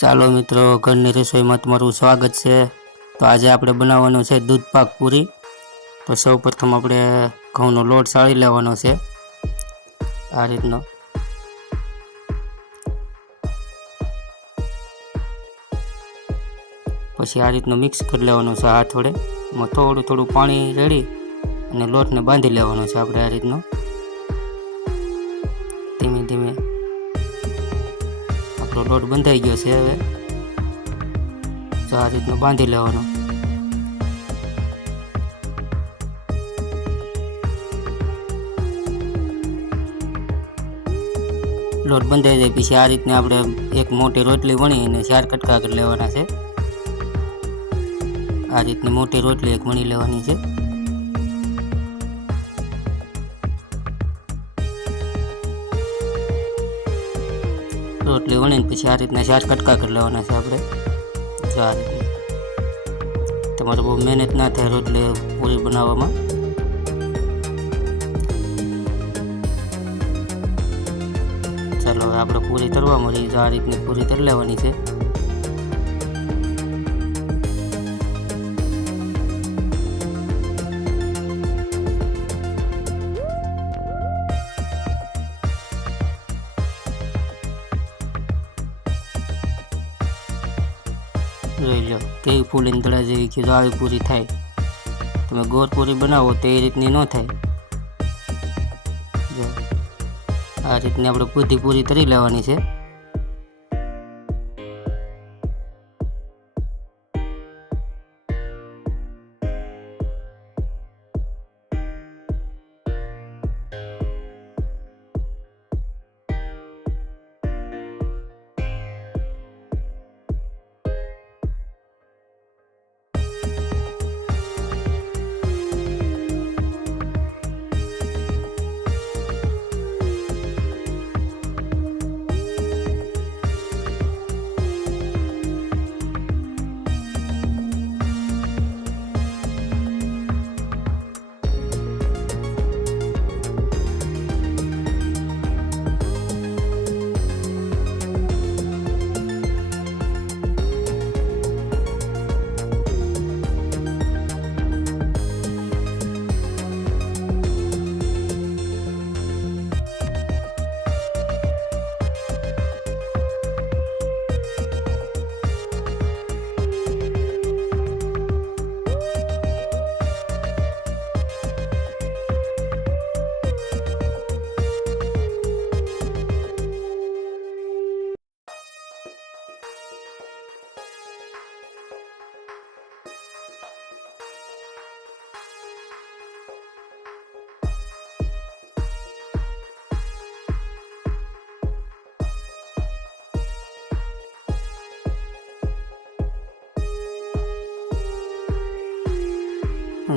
ચાલો મિત્રો, ઘરની રસોઈમાં તમારું સ્વાગત છે। તો આજે આપણે બનાવવાનો છે દૂધ પાક પૂરી। તો સૌપ્રથમ આપણે ઘઉંનો લોટ સાળી લેવાનો છે આ રીતનો। પછી આ રીતનો મિક્સ કરી લેવાનો છે હાથ વડે। એમાં થોડું થોડું પાણી રેડી અને લોટને બાંધી લેવાનો છે આપણે આ રીતનો। ધીમે ધીમે આપણો લોટ બંધાઈ ગયો છે। હવે તો આ રીતનો બાંધી લેવાનો। લોટ બંધાઈ જાય પછી આ રીતને આપણે એક મોટી રોટલી વણી અને 4 કટકા કરી લેવાના છે। આ રીતની મોટી રોટલી એક વણી લેવાની છે। રોટલી વણીને પછી આ રીતના 4 કટકા કરી લેવાના છે આપણે। જો આ રીતની તમારે બહુ મહેનત ના થાય રોટલી પૂરી બનાવવામાં। ચાલો હવે આપણે પૂરી તરવા મળી। જો આ રીતની પૂરી તરી લેવાની છે। જોઈ લો કેવી ફૂલીને તળા જેવી કે જો આવી પૂરી થાય। તમે ગોળ પૂરી બનાવો તો એ રીતની ન થાય। જો આ રીતની આપણે બધી પૂરી તરી લેવાની છે।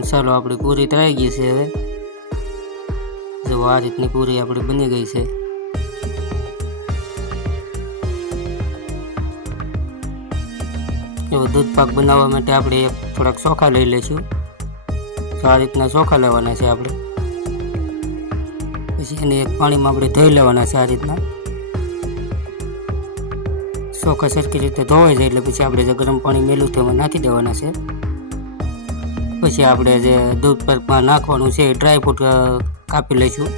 ચાલો આપણી પૂરી તળાઈ ગઈ છે। હવે જો આ રીતની પૂરી આપણી બની ગઈ છે। એવો દૂધ પાક બનાવવા માટે આપણે થોડાક ચોખા લઈ લઈશું। તો આ રીતના ચોખા લેવાના છે આપણે। પછી એને એક પાણીમાં આપણે ધોઈ લેવાના છે આ રીતના। ચોખા સરખી રીતે ધોવાઈ જાય એટલે પછી આપણે જે ગરમ પાણી મેલું તેમાં નાખી દેવાના છે। પછી આપણે જે દૂધ પાકમાં નાખવાનું છે એ ડ્રાયફ્રૂટ કાપી લઈશું।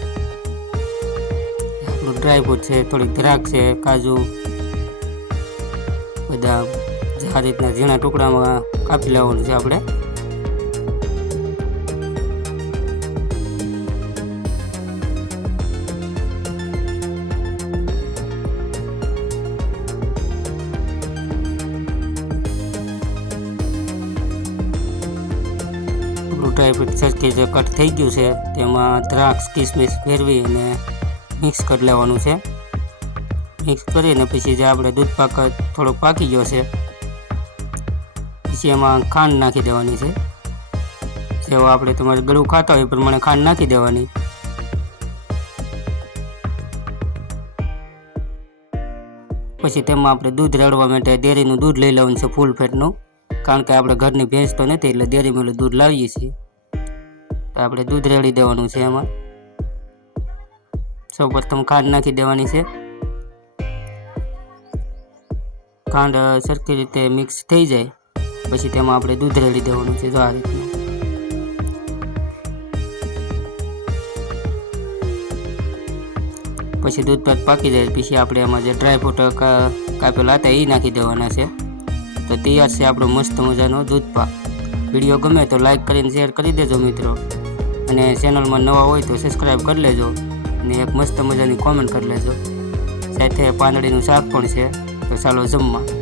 આપણું ડ્રાયફ્રૂટ છે, થોડીક દ્રાક્ષ છે, કાજુ, બદામ આ રીતના ઝીણા ટુકડામાં કાપી લેવાનું છે આપણે। ડ્રાયફ્રૂટ સરખી જે કટ થઈ ગયું છે તેમાં દ્રાક્ષ કિસમિસ ફેરવી અને મિક્સ કરી લેવાનું છે। મિક્સ કરીને પછી જે આપણે દૂધ પાક થોડો પાકી ગયો છે પછી એમાં ખાંડ નાખી દેવાની છે। જેવો આપણે તમારે ગળું ખાતા હોય એ પ્રમાણે ખાંડ નાખી દેવાની। પછી તેમાં આપણે દૂધ રેડવા માટે ડેરીનું દૂધ લઈ લેવાનું છે ફૂલ ફેટનું। કારણ કે આપણે ઘરની ભેંસ તો નથી એટલે ડેરીમાં દૂધ લાવીએ છીએ। તો આપણે દૂધ રેડી દેવાનું છે એમાં। સૌપ્રથમ ખાંડ નાખી દેવાની છે। ખાંડ સરખી રીતે મિક્સ થઈ જાય પછી તેમાં આપણે દૂધ રેડી દેવાનું છે. જો આ રીતનું. પછી દૂધ પાકી જાય પછી આપણે એમાં જે ડ્રાયફ્રૂટ કાપેલા હતા એ નાખી દેવાના છે. તો તૈયાર છે આપણો મસ્ત મજાનો દૂધ પાક. વિડીયો ગમે તો લાઈક કરીને શેર કરી દેજો મિત્રો, અને ચેનલમાં નવા હોય તો સબસ્ક્રાઈબ કરી લેજો, અને એક મસ્ત મજાની કોમેન્ટ કરી લેજો. સાથે પાંદડીનું શાક પણ છે. તો ચાલો જમવા.